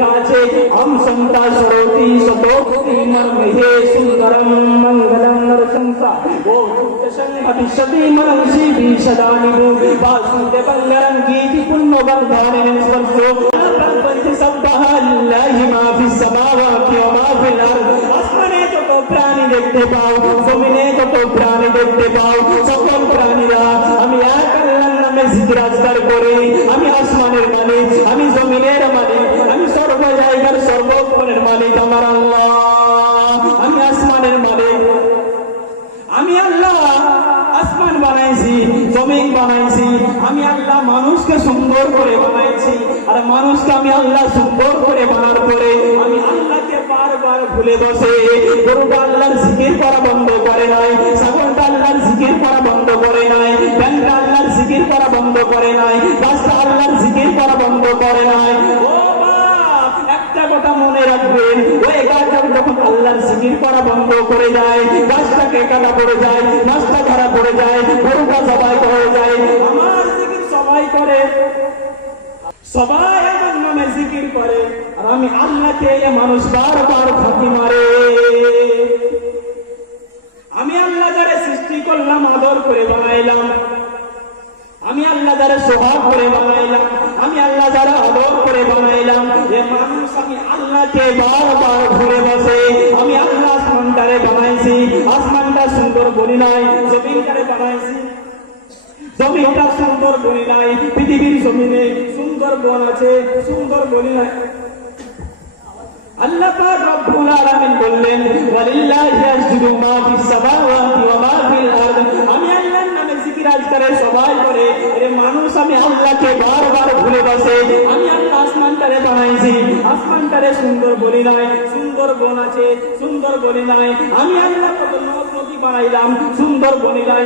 লেখা আছে আম সন্তা সরতি সতোক্তি মর্মহে সুন্দরম মঙ্গলম নরসংসা ও তুতসং ভবিষ্যতি মরংসি বিশদানি বাসুতে বঙ্গরং গীতি পুণ্য বন্ধানে স্পর্শো প্রপঞ্চ সব্বাহ লিল্লাহি মা ফিস সামাওয়াতি ওয়া মা ফিল আরদ আসমানে যত প্রাণী দেখতে পাও জমিনে যত প্রাণী দেখতে পাও সকল প্রাণীরা আমি এক আল্লাহর নামে জিকির আজকার করি আমি আসমানের মালিক আমি জমিনের মালিক আমি সর্ব জায়গার সর্বক্ষণের মালিক আমার আল্লাহ আমি আসমানের মালিক আমি আল্লাহ আসমান বানাইছি জমিন বানাইছি আমি আল্লাহ মানুষকে সুন্দর করে বানাইছি আর মানুষকে আমি আল্লাহ সুন্দর করে বানার পরে আমি আল্লাহকে বারবার ভুলে বসে গরুটা আল্লাহর জিকির করা বন্ধ করে নাই ছাগলটা আল্লাহর জিকির করা বন্ধ করে নাই ব্যাংকটা আল্লাহর জিকির করা বন্ধ করে নাই গাছটা আল্লাহর জিকির করা বন্ধ করে নাই ও একটা কথা মনে রাখবেন ওই গাছটা যখন আল্লাহর জিকির করা বন্ধ করে যায় গাছটাকে কাটা পড়ে যায় মাছটা ধরা পড়ে যায় গরুটা জবাই হয়ে যায় আমার জিকির সবাই করে সবাই আমার নামে জিকির করে আর আমি আল্লাহকে মানুষ বারবার ফাঁকি মারে আমি আল্লাহ যারা সৃষ্টি করলাম আদর করে বানাইলাম আমি আল্লাহ যারা সোহাগ করে বানাইলাম আমি আল্লাহ যারা আদর করে বানাইলাম এ মানুষ আমি আল্লাহকে বারবার ঘুরে বসে আমি আল্লাহ আসমানটারে বানাইছি আসমানটা সুন্দর বলি নাই জমিনটারে বানাইছি জমিনটা সুন্দর বলি নাই পৃথিবীর জমিনে সুন্দর বন আছে সুন্দর বলি নাই আল্লাহ পাক রব্বুল আলামিন বললেন ওয়ালিল্লাহি ইয়াসজুদু মা ফিস সামাওয়াতি ওয়া মা ফিল আরদ আমি আল্লাহর নামে জিকির আজকারে সবাই করে এর মানুষ আমি আল্লাহকে বারবার ভুলে বসে আমি আল্লাহ আসমানটারে বানাইছি আসমানটারে সুন্দর বলি নাই সুন্দর বন আছে সুন্দর বলি নাই আমি আল্লাহ কত নদী বানাইলাম সুন্দর বলি নাই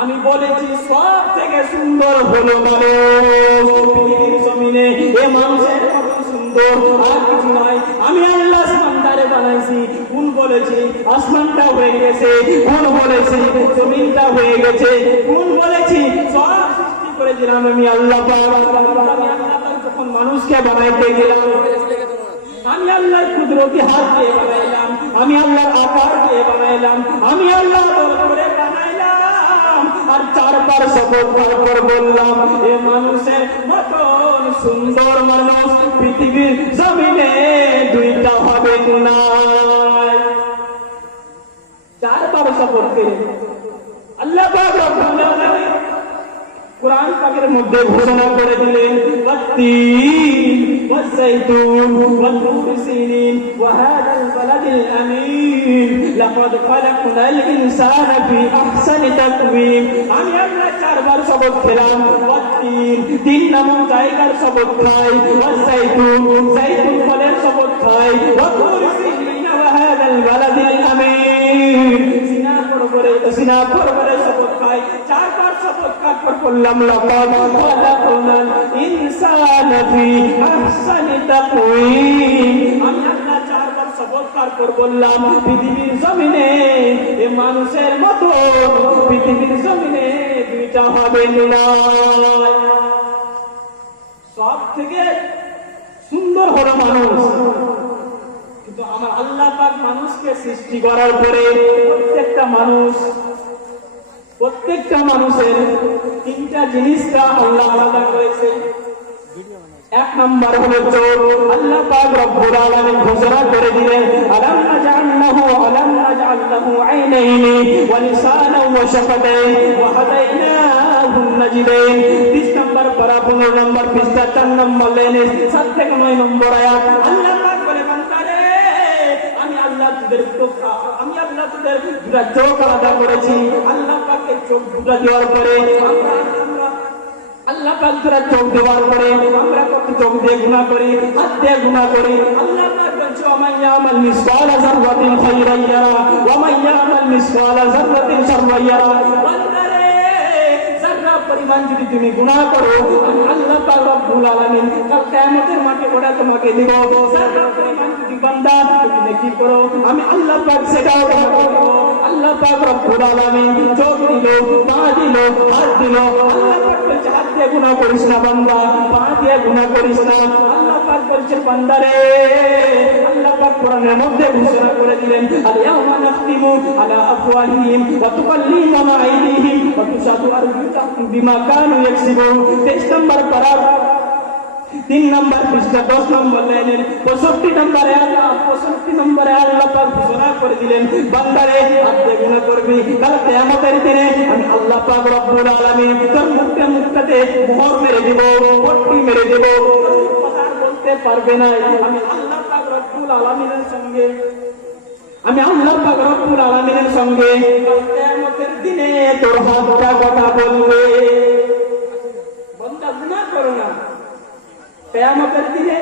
আমি বলেছি সব থেকে সুন্দর হলো মানুষ পৃথিবীর জমিনে এ মানুষের মতো সুন্দর আর কিছু নাই আমি আল্লাহ আসমানটারে বানাইছি কোন বলেছি আসমানটা হয়ে গেছে কোন বলেছি জমিনটা হয়ে গেছে কোন বলেছি সব সৃষ্টি করেছিলাম আমি আল্লাহ আমি আল্লাহ যখন মানুষকে বানাইতে গেলাম আমি আল্লাহর কুদরতি হাত দিয়ে বানাইলাম আমি আল্লাহর আকার দিয়ে বানাইলাম আমি আল্লাহ করে বানাইলাম আর চারবার শপথ করে বললাম এ মানুষের মতন সুন্দর মানুষ পৃথিবীর জমিনে দুইটা হবে না চারবার শপথ করে আল্লাহ পাক রব্বুল আলামিন কুরআন পাকের মধ্যে ঘোষণা করে দিলেন ওয়াত্তিন ওয়াযাইতুন ওয়াতুর সিনিন ওয়া হাদাল বালাদিল আমিন লাকাদ খালাকনাল ইনসানা ফি আহসানি তাকওয়িম আমি আল্লাহ চারবার শপথ খেলাম ওয়াত্তিন তিন নামক জায়গার শপথ খাই ওয়াযাইতুন যাইতুন ফলের শপথ খাই ওয়াতুর সিনিন ওয়া হাদাল বালাদিল আমিন সিনা পর্বতের শপথ খাই চারবার শপথ কার করলাম লাকাদ খালাকনাল ইনসানা ফি আহসানি তাকওয়িম আমি আল্লাহ চারবার শপথ কার বললাম পৃথিবীর জমিনে এ মানুষের মতো পৃথিবীর জমিনে দুইটা হবে না সব থেকে সুন্দর হলো মানুষ কিন্তু আমার আল্লাহ পাক মানুষকে সৃষ্টি করার পরে প্রত্যেকটা মানুষের তিনটা জিনিসটা আল্লাহ আলাদা করেছে এক নাম্বার হলো চোখ আল্লাহ পাক রব্বুল আলামিন ঘোষণা করে দিলেন আলাম নাজআল্লাহু আইনাইনি ওয়া লিসানাও ওয়া শাফাতাইন ওয়া হাদাইনাহু নাজদাইন 30 নম্বর পারা 15 নম্বর পৃষ্ঠা 4 নম্বর লাইনে 7 থেকে 9 নম্বর আয়াত আল্লাহ পাক বলে বান্দারে আমি আল্লাহ তোদের দুটা চোখ আলাদা করেছি আল্লাহ পাকের চোখ দুটা দেওয়ার পরে আল্লাহ পাক দুটা চোখ দেওয়ার পরে আমরা কত চোখ দিয়ে গুনাহ করি হাত দিয়ে গুনাহ করি আল্লাহ পাক বলছে ওমান ইয়ামাল মিসকালা যাররাতিন খায়রান ইয়ারা ওমান ইয়ামাল মিসকালা যাররাতিন শাররান ইয়ারা বান্দারে যারা পরিমাণ যদি তুমি গুনাহ করো আল্লাহ পাক রব্বুল আলামিন কাল কিয়ামতের মাঠে ওটা তোমাকে দিব যারা পরিমাণ যদি বান্দা তুমি নেকি করো আমি আল্লাহ পাক সেটাও দেব আল্লাহ পাক রব্বুল আলামিন চোখ দিল, কান দিল, হাত দিল। আল্লাহ পাক বলছে হাত দিয়ে গুনাহ করিস না বান্দা, পা দিয়ে গুনাহ করিস না। আল্লাহ পাক বলছে বান্দারে, আল্লাহ পাক কোরআনের মধ্যে ঘোষণা করে দিলেন আল-ইয়াওমা নাখতিমু আলা আফওয়াহিহিম ওয়া তুকাল্লিমুনা আইদিহিম ওয়া তুশহাদু আরজুলুহুম বিমা কানু ইয়াকসিবুন। 23 নম্বর পারা 3 নম্বর পৃষ্ঠা 10 নম্বর লাইনের 65 নম্বরে আল্লাহ পাক ঘোষণা করে দিলেন বান্দারে হাত দিয়ে গুনাহ করবি, কাল কিয়ামতের দিনে আমি আল্লাহ পাক রব্বুল আলামিন তোর মুখটাতে মোহর মেরে দেব, পট্টি মেরে দেব, কথা বলতে পারবে না। আমি আল্লাহ পাক রব্বুল আলামিনের সঙ্গে কাল কিয়ামতের দিনে তোর হাতটা কথা বলবে। বান্দা গুনাহ করো না, কিয়ামতের দিনে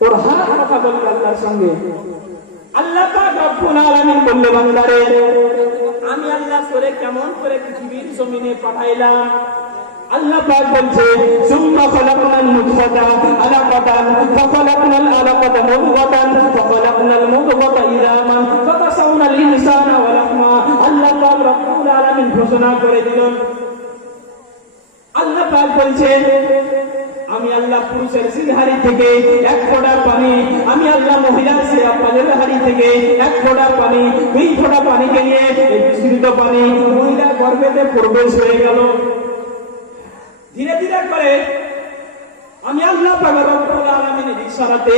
তোর হাত কথা বলবে আল্লাহর সঙ্গে। আল্লাহ পাক রব্বুল আলামিন বললেন বান্দারে আমি আল্লাহ করে কেমন করে পৃথিবীর জমিনে পাঠাইলাম। আল্লাহ পাক বলছে সুম্মা খালাকনাল নুতফাতা আলাকাতান ফাখালাকনাল আলাকাতা মুদগাতান ফাখালাকনাল মুদগাতা ইলামান ফাকাসাউনাল ইনসানা ওয়া লাহমা। আল্লাহ পাক রব্বুল আলামিন ঘোষণা করে দিলেন, আল্লাহ পাক বলছে আমি আল্লাহ পুরুষের সিরহারি থেকে এক ফোঁটা পানি, আমি আল্লাহ মহিলার সিরহারি হাড়ি থেকে এক ফোঁটা পানি, 2 ফোঁটা পানিকে নিয়ে এই বিস্তৃত পানি মহিলার গর্ভেতে প্রবেশ হয়ে গেল। ধীরে ধীরে করে আমি আল্লাহ পাক রব্বুল আলামিনের ইশারাতে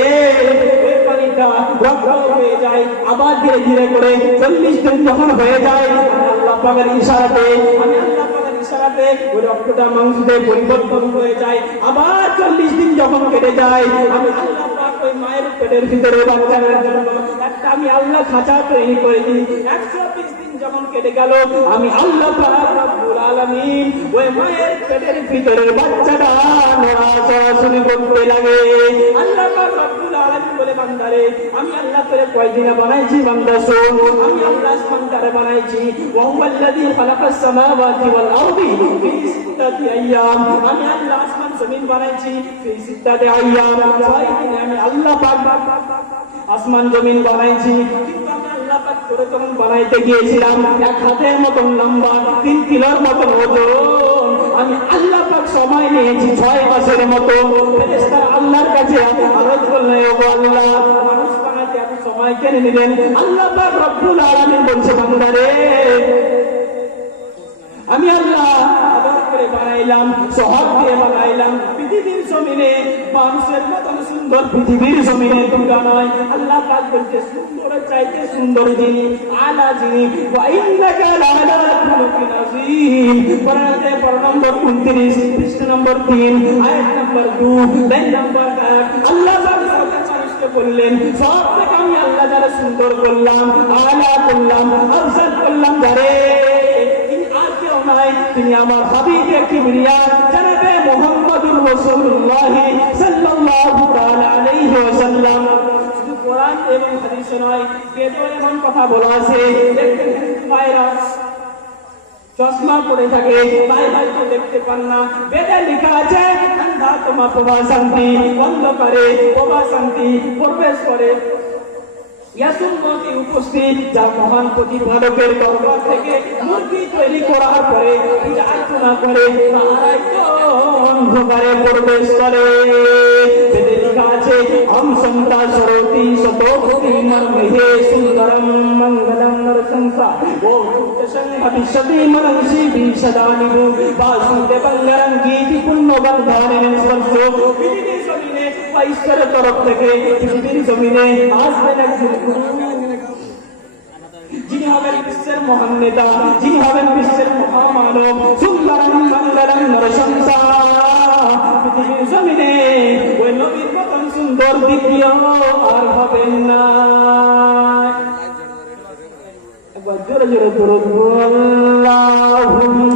ওই পানিটা রক্ত হয়ে যায়। আবার ধীরে ধীরে করে 40 দিন যখন হয়ে যায় আল্লাহ পাকের ইশারাতে ওই রক্তটা মাংসতে পরিবর্তন হয়ে যায়। আবার 40 দিন যখন কেটে যায় আমি আল্লাহ পাক ওই মায়ের পেটের ভিতরে বাচ্চার জন্য একটা আমি আল্লাহ খাঁচা তৈরি করে দিই। 120 দিন যখন কেটে গেল আমি আল্লাহ পাক রব্বুল আলামিন ওই মায়ের পেটের ভিতরের বাচ্চাটা নড়াচড়া শুরু করতে লাগে। আল্লাহ পাক রব্বুল আলামিন বলে বান্দারে আমি আল্লাহ তোরে কয়দিনে বানাইছি বান্দা শোন, আমি আল্লাহ আসমানটারে বানাইছি ওয়া হুয়াল্লাযী খালাকাস সামাওয়াতি ওয়াল আরদি ফি সিত্তাতি আইয়াম। আমি আল্লাহ আসমান জমিন বানাইছি ফি সিত্তাতি আইয়াম, 6 দিনে আমি আল্লাহ পাক আসমান জমিন বানাইছি। কিন্তু আমি আল্লাহ পাক করে যখন বানাইতে গিয়েছিলাম 1 হাতের মতন লম্বা 3 কিলোর মতন ওজন, আমি আল্লাহ পাক সময় নিয়েছি 6 মাসের মতো। ফেরেশতা আল্লাহর কাছে আরজ করলেন ও আল্লাহ মানুষ বানাইতে এত সময় কেন নিলেন? আল্লাহ পাক রব্বুল আলামিন বলছে বান্দারে আমি আল্লাহ আদর করে বানাইলাম, সহজ দিয়ে বানাইলাম। পৃথিবীর জমিনে মানুষের মতন সুন্দর পৃথিবীর জমিনে দুটা নয়। আল্লাহ পাক বলছে সুন্দরের চাইতে সুন্দর যিনি, আলা যিনি, ওয়া ইন্নাকা লাআলা খুলুকিন আযীম। কোরআনে পড়া নম্বর 29 পৃষ্ঠা নম্বর 3 আয়াত নম্বর 2 লাইন নম্বর 1। আল্লাহ পাক মানুষকে বললেন সব থেকে আমি আল্লাহ যারা সুন্দর করলাম, আলা করলাম, আফজাল করলাম যারে তিনি আমার হাবিবে কিবরিয়া জনাবে মুহাম্মদুর রাসূলুল্লাহ সাল্লাল্লাহু তাআলা আলাইহি ওয়াসাল্লাম। শুধু কোরআন এবং হাদিস নয়, বেদে এমন কথা বলা আছে দেখেন ভাইরা চশমা পরে থাকে ভাইকে দেখতে পান না। বেদে লেখা আছে আন্ধা তোমা প্রবাসান্তি অন্ধকারে প্রবাসান্তি প্রবেশ করে। ইয়াসুল্লাহি উপস্থিত যা মহান প্রতিপালকের দরবার থেকে মূর্তি তৈরি করার পরে প্রার্থনা করে তারাই তো অন্ধকারে প্রবেশ করে। বেদে লেখা আছে আম সন্তা সরতি সতোতি মর্মহে সুন্দরম মঙ্গলম নরসংসা ও ভবিষ্যতি মনংসি বিশদানিবু বাসুদেবঙ্গরং গীতি পুণ্যবন্ধনের স্পর্শ। পৃথিবীর জমিনে ঈশ্বরের তরফ থেকে পৃথিবীর জমিনে আসবেন একজন যিনি হবেন বিশ্বের মহান নেতা, যিনি হবেন বিশ্বের মহামানব। সুন্দরম মঙ্গলম নরসংসা। পৃথিবীর জমিনে ওই নবীর মতন সুন্দর দ্বিতীয় আর হবেন না। একবার জোরে জোরে দরুদ আল্লাহুম্মা